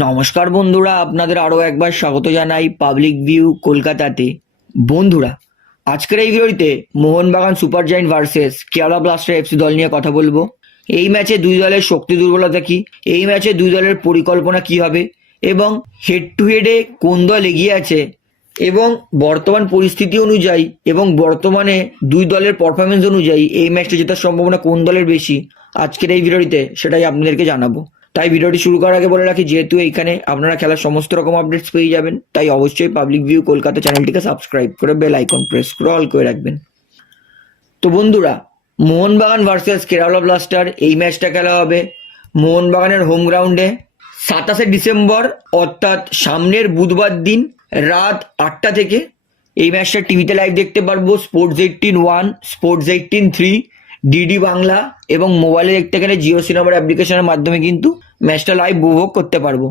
নমস্কার বন্ধুরা, আপনাদের আরও একবার স্বাগত জানাই পাবলিক ভিউ কলকাতাতে। বন্ধুরা, আজকের এই ভিডিওতে Mohun Bagan super giant versus Kerala blaster FC দল নিয়ে কথা বলব। এই ম্যাচে দুই দলের শক্তি দুর্বলতা কি? এই ম্যাচে দুই দলের পরিকল্পনা কি হবে? এবং হেড টু হেডে কোন দল এগিয়ে আছে? এবং বর্তমান পরিস্থিতি অনুযায়ী এবং বর্তমানে দুই দলের পারফরমেন্স অনুযায়ী এই ম্যাচটা জেতার সম্ভাবনা কোন দলের বেশি? আজকের এই ভিডিওটিতে সেটাই আপনাদেরকে জানাব। তাই ভিডিওটি শুরু করার আগে বলে রাখি, যেহেতু এইখানে আপনারা খেলার সমস্ত রকম আপডেটস পেয়ে যাবেন, তাই অবশ্যই পাবলিক ভিউ কলকাতা চ্যানেলটিকে সাবস্ক্রাইব করে বেল আইকন প্রেস করে অল করে রাখবেন। তো বন্ধুরা, মোহনবাগান ভার্সেস কেরালা ব্লাস্টার এই ম্যাচটা খেলা হবে মোহনবাগানের হোম গ্রাউন্ডে সাতাশে ডিসেম্বর, অর্থাৎ সামনের বুধবার দিন রাত আটটা থেকে এই ম্যাচটা টিভিতে লাইভ দেখতে পারব sports eighteen one sports eighteen three DD Bangla এবং মোবাইলে দেখতে গেলে জিও সিনেমার অ্যাপ্লিকেশনের মাধ্যমে কিন্তু ম্যাচটা লাইভ উপভোগ করতে পারব।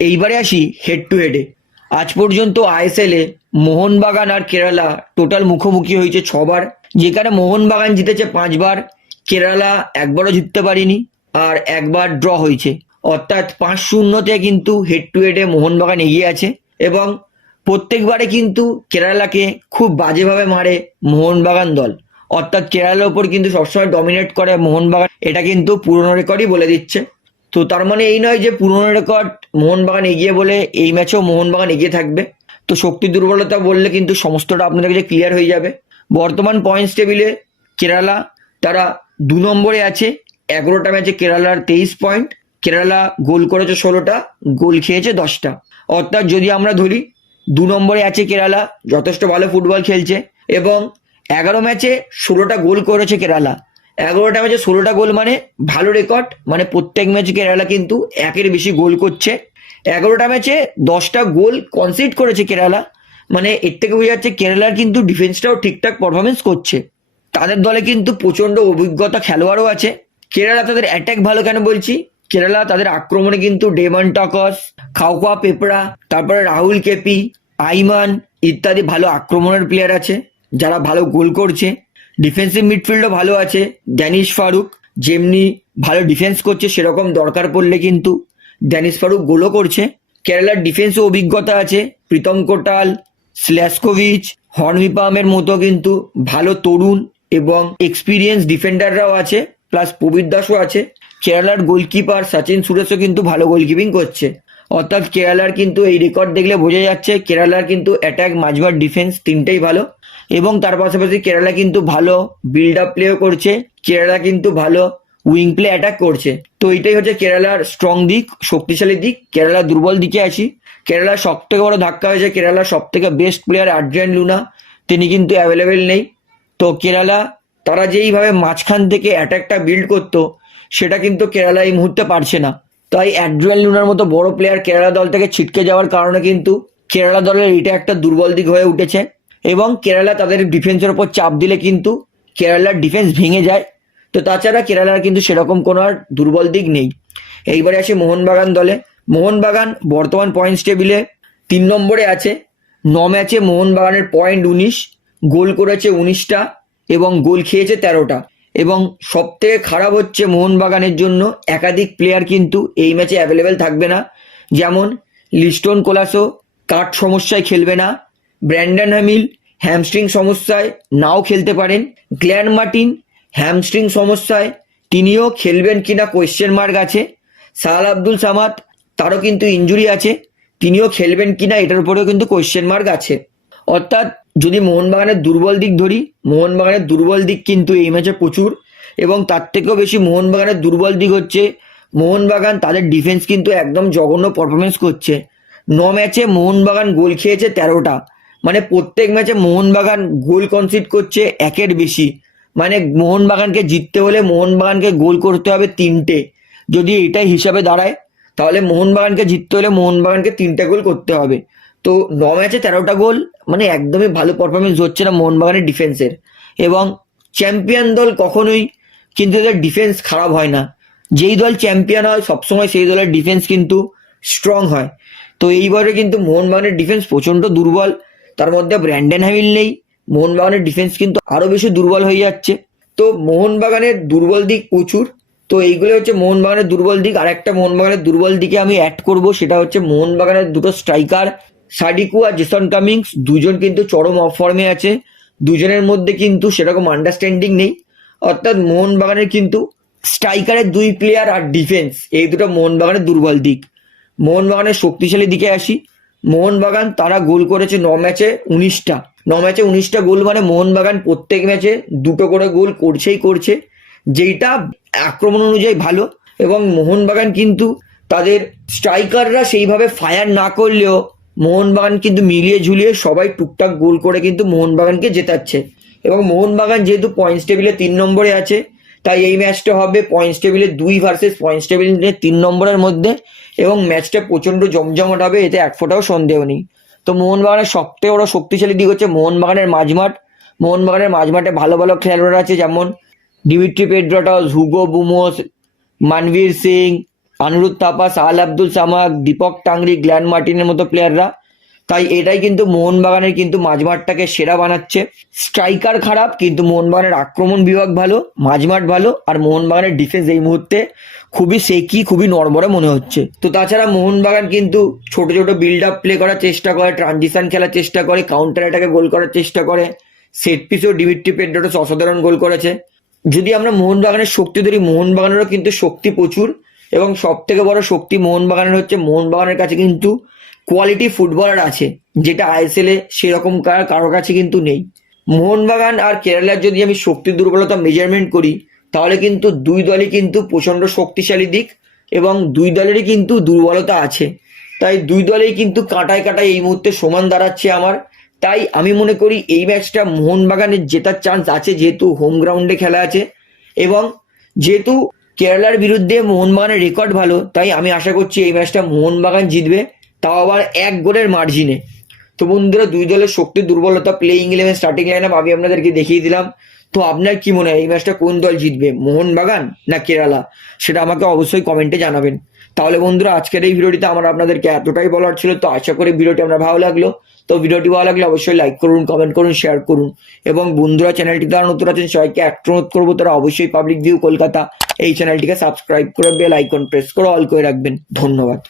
এইবারে আসি হেড টু হেডে আজ পর্যন্ত আইএসএল এ মোহনবাগান আর কেরালা টোটাল মুখোমুখি হয়েছে ছবার। যেখানে মোহনবাগান জিতেছে পাঁচবার, কেরালা একবারও জিততে পারেনি আর একবার ড্র হয়েছে। অর্থাৎ পাঁচ শূন্যতে কিন্তু হেড টু হেডে মোহনবাগান এগিয়ে আছে এবং প্রত্যেকবারে কিন্তু কেরালাকে খুব বাজেভাবে মারে মোহনবাগান দল। অর্থাৎ কেরালার ওপর কিন্তু সবসময় ডমিনেট করে মোহনবাগান। এটা কিন্তু পুরনো রেকর্ডই বলে দিচ্ছে। তো তার মানে এই নয় যে পুরনো রেকর্ড মোহনবাগান এগিয়ে বলে এই ম্যাচেও মোহনবাগান এগিয়ে থাকবে। তো শক্তি দুর্বলতা বললে কিন্তু সমস্তটা আপনাদের কাছে ক্লিয়ার হয়ে যাবে। বর্তমান পয়েন্টস টেবিলে কেরালা তারা দু নম্বরে আছে। এগারোটা ম্যাচে কেরালার তেইশ পয়েন্ট কেরালা গোল করেছে ষোলোটা, গোল খেয়েছে দশটা। অর্থাৎ যদি আমরা ধরি, দু নম্বরে আছে কেরালা, যথেষ্ট ভালো ফুটবল খেলছে এবং এগারো ম্যাচে ষোলোটা গোল করেছে কেরালা। এগারোটা ম্যাচে ষোলোটা গোল মানে ভালো রেকর্ড মানে প্রত্যেক ম্যাচে কেরালা কিন্তু একের বেশি গোল করছে। এগারোটা ম্যাচে দশটা গোল কনসিড করেছে কেরালা। মানে এর থেকে বোঝা যাচ্ছে কেরালার কিন্তু ডিফেন্সটাও ঠিকঠাক পারফরমেন্স করছে। তাদের দলে কিন্তু প্রচণ্ড অভিজ্ঞতা খেলোয়াড়ও আছে। কেরালা তাদের অ্যাটাক ভালো কেন বলছি? কেরালা তাদের আক্রমণে কিন্তু ডেমন টকস খাওয়া পেপড়া তারপরে রাহুল কেপি, আইমান ইত্যাদি ভালো আক্রমণের প্লেয়ার আছে। যারা ভালো গোল করছে। ডিফেন্সিভ মিডফিল্ডও ভালো আছে। ড্যানিশ ফারুক যেমনি ভালো ডিফেন্স করছে, সেরকম দরকার পড়লে কিন্তু ড্যানিশ ফারুক গোলও করছে। কেরালার ডিফেন্সও অভিজ্ঞতা আছে। প্রীতম কোটাল স্ল্যাসকোভিচ হর্নভিপামের মতো কিন্তু ভালো তরুণ এবং এক্সপিরিয়েন্স ডিফেন্ডাররাও আছে। প্লাস প্রবীর দাসও আছে। কেরালার গোলকিপার সচিন সুরেশও কিন্তু ভালো গোলকিপিং করছে। অর্থাৎ কেরালার কিন্তু এই রেকর্ড দেখলে বোঝা যাচ্ছে কেরালার কিন্তু অ্যাটাক মাঝবার ডিফেন্স তিনটেই ভালো। এবং তার পাশাপাশি কেরালা কিন্তু ভালো বিল্ড আপ প্লেও করছে, কেরালা কিন্তু ভালো উইং প্লে অ্যাটাক করছে। তো এটাই হচ্ছে কেরালার স্ট্রং দিক, শক্তিশালী দিক কেরালার দুর্বল দিকে আসি কেরালার সব থেকে বড় ধাক্কা হয়েছে কেরালার সব থেকে বেস্ট প্লেয়ার আর্জেন্ট লুনা, তিনি কিন্তু অ্যাভেলেবেল নেই। তো কেরালা, তারা যেইভাবে মাঝখান থেকে অ্যাটাকটা বিল্ড করতো, সেটা কিন্তু কেরালা এই মুহূর্তে পারছে না। তাই অ্যাড্রিয়াল লুনার মতো বড় প্লেয়ার কেরালা দল থেকে ছিটকে যাওয়ার কারণে কিন্তু কেরালা দলের এটা একটা দুর্বল দিক হয়ে উঠেছে এবং কেরালা তাদের ডিফেন্সের ওপর চাপ দিলে কিন্তু কেরালার ডিফেন্স ভেঙে যায়। তো তাছাড়া কেরালার কিন্তু সেরকম কোনো আর দুর্বল দিক নেই। এইবারে আসি মোহনবাগান দলে। মোহনবাগান বর্তমান পয়েন্টস টেবিলে তিন নম্বরে আছে। ন ম্যাচে মোহনবাগানের পয়েন্ট উনিশ, গোল করেছে উনিশটা এবং গোল খেয়েছে তেরোটা। এবং সব থেকে খারাপ হচ্ছে মোহনবাগানের জন্য একাধিক প্লেয়ার কিন্তু এই ম্যাচে অ্যাভেলেবেল থাকবে না। যেমন লিস্টন কোলাসো কাঠ সমস্যায় খেলবে না, ব্র্যান্ডন হামিল হ্যামস্ট্রিং সমস্যায় নাও খেলতে পারেন, গ্ল্যান মার্টিন হ্যামস্ট্রিং সমস্যায় তিনিও খেলবেন কিনা কোয়েশ্চেন মার্ক আছে সাহাল আব্দুল সামাদ তারও কিন্তু ইঞ্জুরি আছে, তিনিও খেলবেন কিনা এটার উপরেও কিন্তু কোয়েশ্চেন মার্ক আছে। অর্থাৎ যদি মোহনবাগানের দুর্বল দিক ধরি, মোহনবাগানের দুর্বল দিক কিন্তু এই ম্যাচে প্রচুর এবং তার থেকেও বেশি মোহনবাগানের দুর্বল দিক হচ্ছে মোহনবাগান তাদের ডিফেন্স কিন্তু একদম জঘন্য পারফরমেন্স করছে। ন ম্যাচে মোহনবাগান গোল খেয়েছে তেরোটা। মানে প্রত্যেক ম্যাচে মোহনবাগান গোল কনসিড করছে একের বেশি। মানে মোহনবাগানকে জিততে হলে মোহনবাগানকে গোল করতে হবে তিনটে। যদি এটাই হিসাবে দাঁড়ায়, তাহলে মোহনবাগানকে জিততে হলে মোহনবাগানকে তিনটে গোল করতে হবে। তো ন ম্যাচে তেরোটা গোল মানে একদমই ভালো পারফরমেন্স হচ্ছে না মোহনবাগানের ডিফেন্সের এবং চ্যাম্পিয়ন দল কখনোই কিন্তু এদের ডিফেন্স খারাপ হয় না। যেই দল চ্যাম্পিয়ন হয়, সবসময় সেই দলের ডিফেন্স কিন্তু স্ট্রং হয়। তো এইবারে কিন্তু মোহনবাগানের ডিফেন্স প্রচণ্ড দুর্বল, তার মধ্যে ব্র্যান্ডন হ্যামিল নেই। মোহনবাগানের ডিফেন্স কিন্তু আরও বেশি দুর্বল হয়ে যাচ্ছে। তো মোহনবাগানের দুর্বল দিক প্রচুর। তো এইগুলো হচ্ছে মোহনবাগানের দুর্বল দিক। আর একটা মোহনবাগানের দুর্বল দিকে আমি অ্যাড করব, সেটা হচ্ছে মোহনবাগানের দুটো স্ট্রাইকার সাডিকু আর জেসন কামিংস দুজন কিন্তু চরম অফ ফর্মে আছে। দুজনের মধ্যে কিন্তু সেরকম আন্ডারস্ট্যান্ডিং নেই। অর্থাৎ মোহনবাগানের কিন্তু স্ট্রাইকারের দুই প্লেয়ার আর ডিফেন্স এই দুটো মোহনবাগানের দুর্বল দিক। মোহনবাগানের শক্তিশালী দিকে আসি। মোহনবাগান তারা গোল করেছে ন ম্যাচে উনিশটা। ন ম্যাচে উনিশটা গোল মানে মোহনবাগান প্রত্যেক ম্যাচে দুটো করে গোল করছেই করছে। যেইটা আক্রমণ অনুযায়ী ভালো এবং মোহনবাগান কিন্তু তাদের স্ট্রাইকাররা সেইভাবে ফায়ার না করলেও মোহনবাগান কিন্তু মিলিয়ে ঝুলিয়ে সবাই টুকটাক গোল করে কিন্তু মোহনবাগানকে জেতাচ্ছে। এবং মোহনবাগান যেহেতু পয়েন্টস টেবিলে তিন নম্বরে আছে, তাই এই ম্যাচটা হবে পয়েন্টস টেবিলে দুই ভার্সেস পয়েন্টস টেবিলে তিন নম্বরের মধ্যে। এবং ম্যাচটা প্রচণ্ড জমজমাট হবে, এতে এক ফোঁটাও সন্দেহ নেই। তো মোহনবাগানের সবথেকে বড় শক্তিশালী দিক হচ্ছে মোহনবাগানের মাঝমাঠ। মোহনবাগানের মাঝমাঠে ভালো ভালো খেলোয়াড় আছে, যেমন Dimitri Petratos, Hugo Boumous, Manvir Singh Anirudh Thapa Sahal Abdul Samad Deepak Tangri, Glan মার্টিনের মতো প্লেয়াররা তাই এটাই কিন্তু মোহনবাগানের কিন্তু মাঝমাঠটাকে সেরা বানাচ্ছে। স্ট্রাইকার খারাপ, কিন্তু মোহনবাগানের আক্রমণ বিভাগ ভালো, মাঝমাঠ ভালো, আর মোহনবাগানের ডিফেন্স এই মুহূর্তে খুবই সেকি খুবই নড়বড়ে মনে হচ্ছে। তো তাছাড়া মোহনবাগান কিন্তু ছোট ছোট বিল্ড আপ প্লে করার চেষ্টা করে ট্রানজিশন খেলার চেষ্টা করে কাউন্টার অ্যাটাকে গোল করার চেষ্টা করে। সেট পিসেও ডিমিট্রি পেড্রোটস অসাধারণ গোল করেছে। যদি আমরা মোহনবাগানের শক্তি ধরি, মোহনবাগানেরও কিন্তু শক্তি প্রচুর। এবং সব থেকে বড় শক্তি মোহনবাগানের হচ্ছে, মোহনবাগানের কাছে কিন্তু কোয়ালিটি ফুটবলার আছে, যেটা আইএসএল এ সেরকম কার কাছে কিন্তু নেই। মোহনবাগান আর কেরালার যদি আমি শক্তি দুর্বলতা মেজারমেন্ট করি, তাহলে কিন্তু দুই দলই কিন্তু প্রচণ্ড শক্তিশালী দিক এবং দুই দলেরই কিন্তু দুর্বলতা আছে। তাই দুই দলেই কিন্তু কাটায় কাটায় এই মুহূর্তে সমান দাঁড়াচ্ছে আমার। তাই আমি মনে করি এই ম্যাচটা মোহনবাগানের জেতার চান্স আছে, যেহেতু হোম গ্রাউন্ডে খেলা আছে এবং যেহেতু কেরালার বিরুদ্ধে মোহনবাগানের রেকর্ড ভালো, তাই আমি আশা করছি এই ম্যাচটা মোহনবাগান জিতবে, তাও আবার এক গোলের মার্জিনে তো বন্ধুরা, দুই দলের শক্তি, দুর্বলতা playing eleven starting line up আমি আপনাদেরকে দেখিয়ে দিলাম। তো আপনার কি মনে হয়, এই ম্যাচটা কোন দল জিতবে, মোহনবাগান না কেরালা? সেটা আমাকে অবশ্যই কমেন্টে জানাবেন। তাহলে বন্ধুরা, আজকের এই ভিডিওটিতে আমার আপনাদেরকে এতটাই বলার ছিল, তো আশা করি ভিডিওটি আমরা ভালো লাগল। তো ভিডিওটি ভালো লাগলে অবশ্যই লাইক করুন কমেন্ট করুন শেয়ার করুন। এবং বন্ধুরা চ্যানেলটি দ্বারা নতুন আছেন, সবাইকে অনুরোধ করব, তারা অবশ্যই পাবলিক ভিউ কলকাতা এই চ্যানেলটিকে সাবস্ক্রাইব করে বেল আইকন প্রেস করে অল করে রাখবেন। ধন্যবাদ।